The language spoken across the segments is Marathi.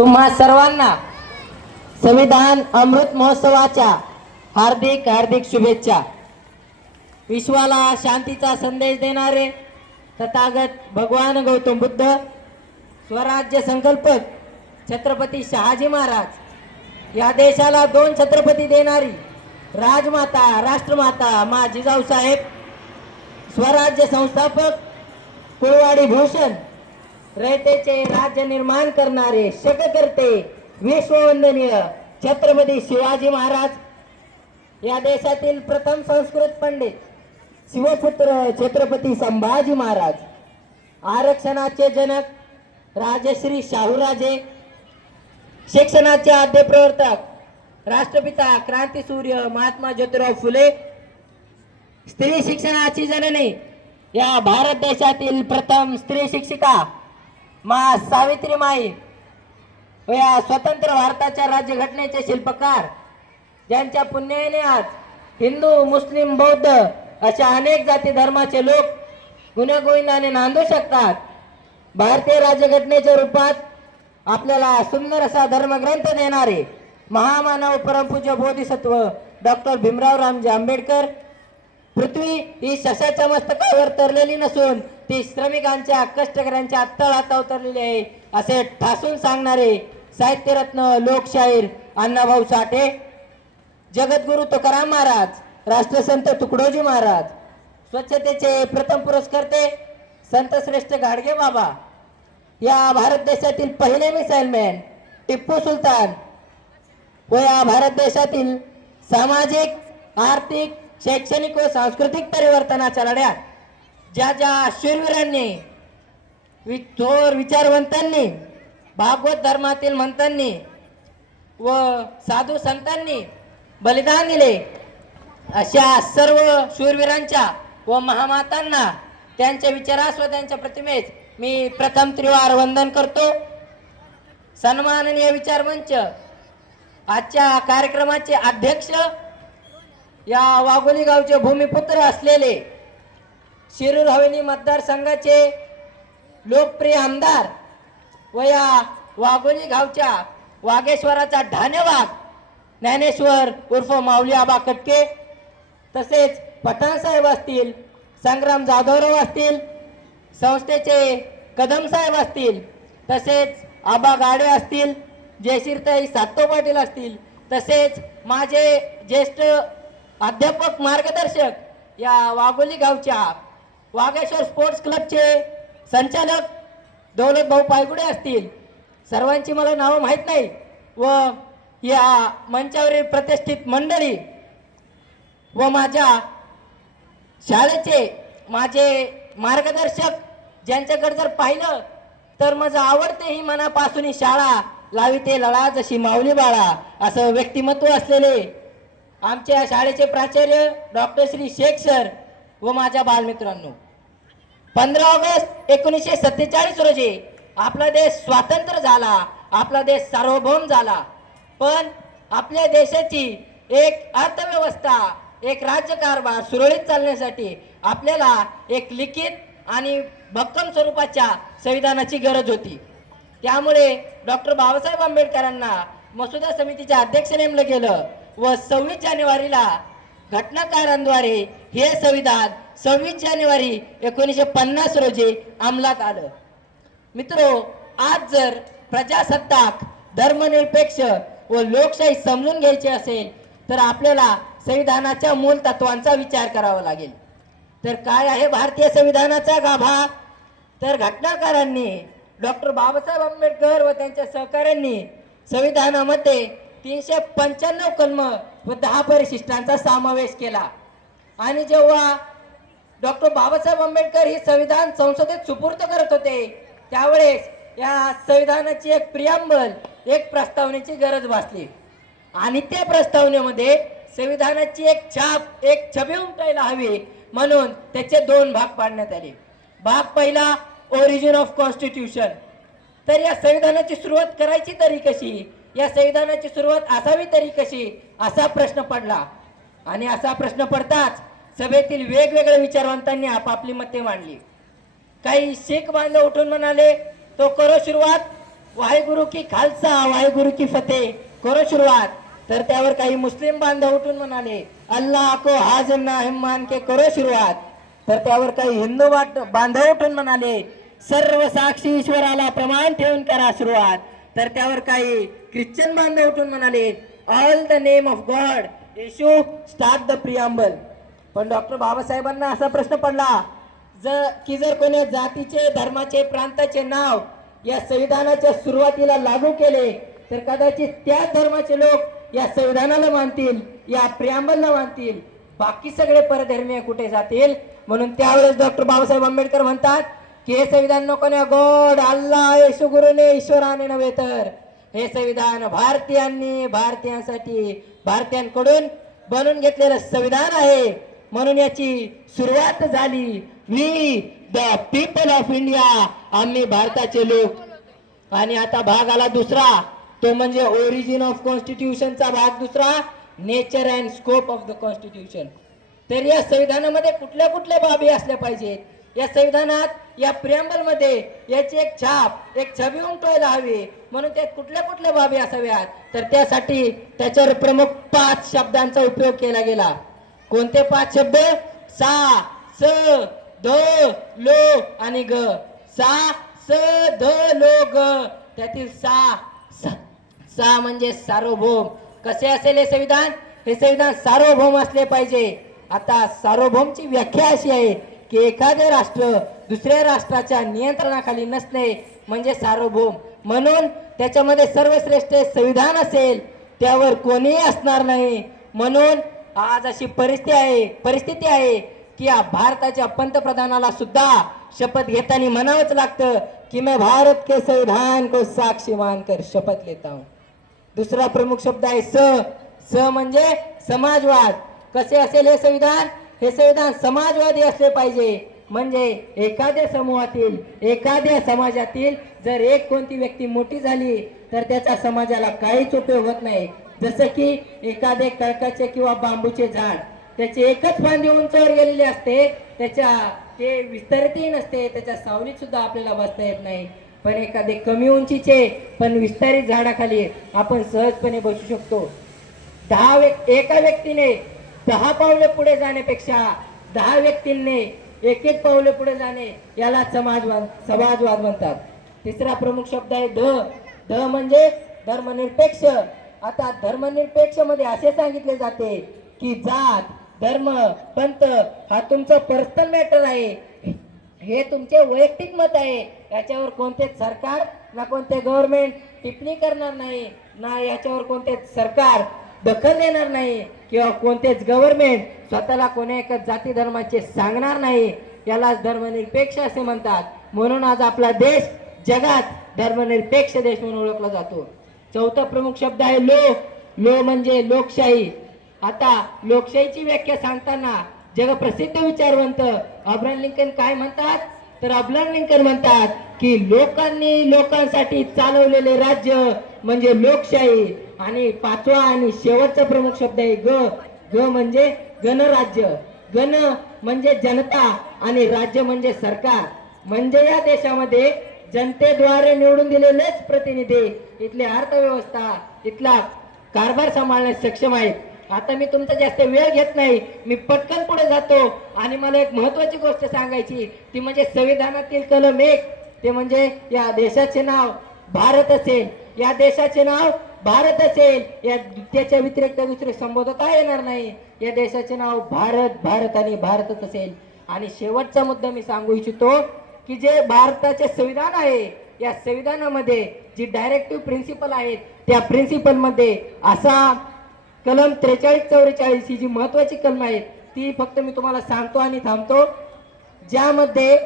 तुम्हा सर्वांना संविधान अमृत महोत्सवाच्या हार्दिक हार्दिक शुभेच्छा। विश्वाला शांतीचा संदेश देणारे तथागत भगवान गौतम बुद्ध, स्वराज्य संकल्पक छत्रपती शहाजी महाराज, या देशाला दोन छत्रपती देणारी राजमाता राष्ट्रमाता मा जिजाऊसाहेब, स्वराज्य संस्थापक कुळवाडी भूषण, रयतेचे राज्य निर्माण करणारे शककर्ते विश्ववंदनीय छत्रपती शिवाजी महाराज, या देशातील प्रथम संस्कृत पंडित शिवपुत्र छत्रपती संभाजी महाराज, आरक्षणाचे जनक राजश्री शाहूराजे, शिक्षणाचे आद्य प्रवर्तक राष्ट्रपिता क्रांतीसूर्य महात्मा ज्योतिराव फुले, स्त्री शिक्षणाची जननी या भारत देशातील प्रथम स्त्री शिक्षिका मा सावित्रीमाई व या स्वतंत्र भारताच्या राज्यघटनेचे शिल्पकार, ज्यांच्या पुण्याने आज हिंदू मुस्लिम बौद्ध अशा अनेक जाती धर्माचे लोक गुण्यागोविंदाने नांदू शकतात। भारतीय राज्यघटनेच्या रूपात आपल्याला सुंदर असा धर्मग्रंथ देणारे महामानव परमपूज्य बोधिसत्व डॉक्टर भीमराव रामजी आंबेडकर, पृथ्वी ही सशाच्या मस्तकावर तरलेली नसून ती श्रमिकांच्या कष्टकऱ्यांच्या तळहात उतरलेली आहे असे ठासून सांगणारे साहित्यरत्न लोकशाहीर अण्णाभाऊ साठे, जगद्गुरु तुकाराम महाराज, राष्ट्रसंत तुकडोजी महाराज, स्वच्छतेचे प्रथम पुरस्कर्ते संत श्रेष्ठ गाडगे बाबा, या भारत देशातील पहिले मिसाईलमॅन टिप्पू सुलतान व या भारत देशातील सामाजिक, आर्थिक, शैक्षणिक व सांस्कृतिक परिवर्तनाच्या लढ्यात ज्या ज्या शूरवीरांनी, थोर विचारवंतांनी, भागवत धर्मातील मंतांनी व साधू संतांनी बलिदान दिले, अशा सर्व शूरवीरांच्या व महामातांना, त्यांच्या विचारास व त्यांच्या प्रतिमेस मी प्रथम त्रिवार वंदन करतो। सन्माननीय विचारमंच आजच्या कार्यक्रमाचे अध्यक्ष, या वाघोली गावचे भूमिपुत्र असलेले शिरूर हवेली मतदारसंघाचे लोकप्रिय आमदार व या वाघोली गावच्या वाघेश्वराचा ढाणेवाग ज्ञानेश्वर उर्फ माऊली आबा कटके, तसेच पठाण साहेब असतील, संग्राम जाधवराव असतील, संस्थेचे कदम साहेब असतील, तसेच आबा गाडे असतील, जयश्रीताई सातो पाटील असतील, तसेच माझे ज्येष्ठ अध्यापक मार्गदर्शक या वाघोली गावच्या वाघेश्वर स्पोर्ट्स क्लबचे संचालक दौलत भाऊ पायगुडे असतील, सर्वांची मला नावं माहीत नाही व या मंचावरील प्रतिष्ठित मंडळी व माझ्या शाळेचे माझे मार्गदर्शक, ज्यांच्याकडे जर पाहिलं तर माझं आवडते ही मनापासून ही शाळा लाविते लळा जशी माऊली बाळा असं व्यक्तिमत्व असलेले आमच्या शाळेचे प्राचार्य डॉक्टर श्री शेख सर व माझ्या बालमित्रांनो, 15 ऑगस्ट 1947 रोजी आपला देश स्वतंत्र झाला, आपला देश सार्वभौम झाला, पण आपल्या देशाची एक अर्थव्यवस्था, एक राज्यकारभार सुरळीत चालण्यासाठी आपल्याला एक लिखित आणि भक्कम स्वरूपाच्या संविधानाची गरज होती। त्यामुळे डॉक्टर बाबासाहेब आंबेडकरांना मसुदा समितीचे अध्यक्ष नेमलं गेलं व 26 जानेवारीला घटनाकारांद्वारे हे संविधान 26 जानेवारी 1950 रोजी अंमलात आलं। मित्रो, आज जर प्रजासत्ताक, धर्मनिरपेक्ष व लोकशाही समजून घ्यायची असेल तर आपल्याला संविधानाच्या मूल तत्वांचा विचार करावा लागेल। तर काय आहे भारतीय संविधानाचा गाभा? तर घटनाकारांनी डॉक्टर बाबासाहेब आंबेडकर व त्यांच्या सहकाऱ्यांनी संविधानामध्ये 395 कलम व 10 परिशिष्टांचा समावेश केला आणि जेव्हा डॉक्टर बाबासाहेब आंबेडकर ही संविधान संसदेत सुपूर्द करत होते त्यावेळेस या संविधानाची एक प्रियांबल, एक प्रस्तावनेची गरज भासली आणि त्या प्रस्तावनेमध्ये संविधानाची एक छाप, एक छबी उमटायला हवी म्हणून त्याचे 2 भाग पाडण्यात आले। भाग पहिला ओरिजिन ऑफ कॉन्स्टिट्यूशन, तर या संविधानाची सुरुवात करायची तरी कशी, या संविधानाची सुरुवात असावी तरी कशी असा प्रश्न पडला आणि असा प्रश्न पडताच सभेतील वेगवेगळ्या विचारवंतांनी आपापली मते मांडली। काही शीख बांधव उठून म्हणाले तो करो सुरुवात, वाहेगुरु की खालसा वाहेगुरु की फतेह करो सुरुवात. तर त्यावर काही मुस्लिम बांधव उठून म्हणाले अल्लाह को हाजिर नाहिम मान के करो सुरुवात. तर त्यावर काही हिंदू बांधव उठून म्हणाले सर्व साक्षी ईश्वराला प्रमाण ठेवून करा सुरुवात. तर त्यावर काही ख्रिश्चन बांधव उठून म्हणाले all the name of God Yeshu start the preamble. पण डॉक्टर बाबासाहेबांना असा प्रश्न पडला जर कोणी जातीचे धर्माचे प्रांताचे नाव या संविधानाच्या सुरुवातीला लागू केले तर कदाचित त्याच धर्माचे लोक या संविधानाला मानतील, या प्रियांबलला मानतील, बाकी सगळे परधर्मीय कुठे जातील. म्हणून त्यावेळेस डॉक्टर बाबासाहेब आंबेडकर म्हणतात की हे संविधान नको ना गॉड अल्लाह येशू गुरुने ईश्वराने नव्हे तर हे संविधान भारतीयांनी भारतीयांसाठी भारतीयांकडून बनवून घेतलेलं संविधान आहे. म्हणून याची सुरुवात झाली we the people of India आम्ही भारताचे लोक. आणि आता भाग आला दुसरा तो म्हणजे ओरिजिन ऑफ कॉन्स्टिट्यूशनचा भाग दुसरा nature and scope of the constitution. तर या संविधानामध्ये कुठल्या कुठल्या बाबी असल्या पाहिजेत. या संविधानात या प्रियांबल मध्ये याची एक छाप एक छबी उमटवायला हवी. म्हणून त्यात कुठल्या कुठल्या बाबी असाव्यात तर त्यासाठी त्याच्यावर प्रमुख 5 शब्दांचा उपयोग केला गेला. कोणते 5 शब्द? सा स ध लो आणि ग. सा स ध लो ग. त्यातील सा म्हणजे सार्वभौम. कसे असेल हे संविधान? हे संविधान सार्वभौम असले पाहिजे. आता सार्वभौमची व्याख्या अशी आहे की एखादे राष्ट्र दुसऱ्या राष्ट्राच्या नियंत्रणाखाली नसणे म्हणजे सार्वभौम. म्हणून त्याच्यामध्ये सर्वश्रेष्ठ संविधान असेल त्यावर कोणीही असणार नाही. म्हणून आज अशी परिस्थिती आहे की या भारताच्या पंतप्रधानाला सुद्धा शपथ घेताना म्हणावंच लागतं की मैं भारत के संविधान को साक्षी मानकर शपथ लेता हूं. दुसरा प्रमुख शब्द आहे स म्हणजे समाजवाद. कसे असेल हे संविधान? हे संविधान समाजवादी असले पाहिजे. म्हणजे एखाद्या समूहातील एखाद्या समाजातील जर एक कोणती व्यक्ती मोठी झाली तर त्याचा समाजाला काहीच उपयोग होत नाही. जसं की एखादे कळकाचे किंवा बांबूचे झाड त्याचे एकच फांदी उंचावर गेलेले असते ते विस्तारितही नसते त्याच्या सावलीत सुद्धा आपल्याला बसता येत नाही. पण एखादे कमी उंचीचे पण विस्तारित झाडाखाली आपण सहजपणे बसू शकतो. एका व्यक्तीने 10 पावले पुढे जाण्यापेक्षा 10 व्यक्तींनी एक पावले पुढे जाणे याला समाजवाद म्हणतात. तिसरा प्रमुख शब्द आहे ध म्हणजे धर्मनिरपेक्ष. आता धर्मनिरपेक्ष मध्ये असे सांगितले जाते की जात धर्म पंथ हा तुमचा पर्सनल मॅटर आहे. हे तुमचे वैयक्तिक मत आहे. याच्यावर कोणतेच सरकार ना कोणते गव्हर्नमेंट टिप्पणी करणार नाही ना याच्यावर कोणतेच सरकार दखल देणार नाही किंवा कोणतेच गव्हर्नमेंट स्वतःला कोण्या एका जाती धर्माचे सांगणार नाही. यालाच धर्मनिरपेक्ष असे म्हणतात. म्हणून आज आपला देश जगात धर्मनिरपेक्ष देश म्हणून ओळखला जातो. चौथा प्रमुख शब्द आहे लो म्हणजे लोकशाही. आता लोकशाहीची व्याख्या सांगताना जगप्रसिद्ध विचारवंत अब्राहम लिंकन काय म्हणतात तर अब्राहम लिंकन म्हणतात की लोकांनी लोकांसाठी चालवलेले राज्य म्हणजे लोकशाही. आणि 5वा आणि शेवटचा प्रमुख शब्द आहे ग म्हणजे गणराज्य. गण म्हणजे जनता आणि राज्य म्हणजे सरकार. म्हणजे या देशामध्ये जनतेद्वारे निवडून दिलेलेच प्रतिनिधी इथली अर्थव्यवस्था इथला कारभार सांभाळण्यास सक्षम आहेत. आता मी तुमचा जास्त वेळ घेत नाही. मी पटकन पुढे जातो आणि मला एक महत्वाची गोष्ट सांगायची ती म्हणजे संविधानातील कलम 1 ते म्हणजे या देशाचे नाव भारत असेल. या देशाचे नाव भारत असेल. या त्याच्या व्यतिरिक्त दुसरे संबोधता येणार नाही. या देशाचे नाव भारत आणि भारतच असेल. आणि शेवटचा मुद्दा मी सांगू इच्छितो की जे भारताचे संविधान आहे या संविधानामध्ये जी डायरेक्टिव्ह प्रिन्सिपल आहेत त्या प्रिन्सिपल मध्ये असा कलम 43-44 ही जी महत्वाची कलम आहेत ती फक्त मी तुम्हाला सांगतो आणि थांबतो. ज्यामध्ये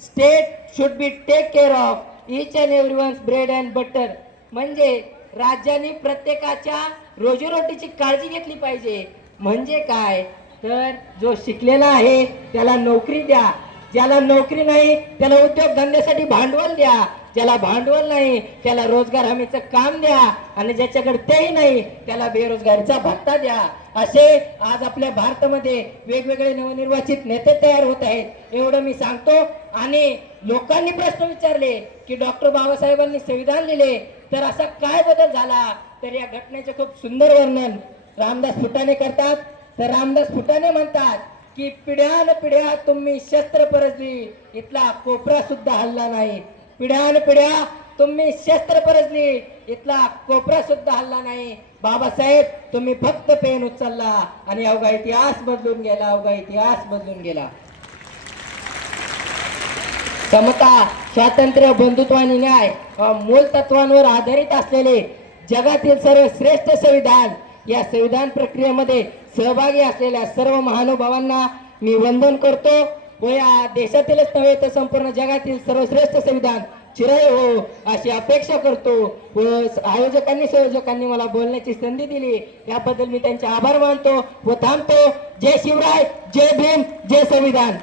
state should be take care of each and everyone's bread and butter. म्हणजे राज्याने प्रत्येकाच्या रोजीरोटीची काळजी घेतली पाहिजे. म्हणजे काय तर जो शिकलेला आहे त्याला नोकरी द्या. ज्याला नोकरी नाही त्याला उद्योग धंद्यासाठी भांडवल द्या. ज्याला भांडवल नाही त्याला रोजगार हमीचं काम द्या, आणि ज्याच्याकडे तेही नाही त्याला बेरोजगारीचा भत्ता द्या. असे आज आपल्या भारतामध्ये वेगवेगळे नवनिर्वाचित नेते तयार होत आहेत, एवढं मी सांगतो. आणि लोकांनी प्रश्न विचारले की डॉक्टर बाबासाहेबांनी संविधान लिहिले तर असा काय बदल झाला, तर या घटनेचे खूप सुंदर वर्णन रामदास फुटाणे करतात. तर रामदास फुटाणे म्हणतात की पिढ्यान पिढ्या तुम्ही शस्त्र परजली, इथला कोपरा सुद्धा हल्ला नाही. पिढ्यान पिढ्या तुम्ही शस्त्र परजली, इथला कोपरा सुद्धा हल्ला नाही. बाबासाहेब तुम्ही फक्त पेन उचलला आणि अवघा इतिहास बदलून गेला, अवघा इतिहास बदलून गेला. समता, स्वातंत्र्य, बंधुत्व आणि न्याय मूल तत्वांवर आधारित असलेले जगातील सर्वश्रेष्ठ संविधान, या संविधान प्रक्रियेमध्ये सहभागी असलेल्या सर्व महानुभावांना मी वंदन करतो व या देशातीलच नव्हे तर संपूर्ण जगातील सर्वश्रेष्ठ संविधान चिरय हो अशी अपेक्षा करतो. व आयोजकांनी संयोजकांनी मला बोलण्याची संधी दिली याबद्दल मी त्यांचे आभार मानतो व थांबतो. जय शिवराय, जय भीम, जय संविधान.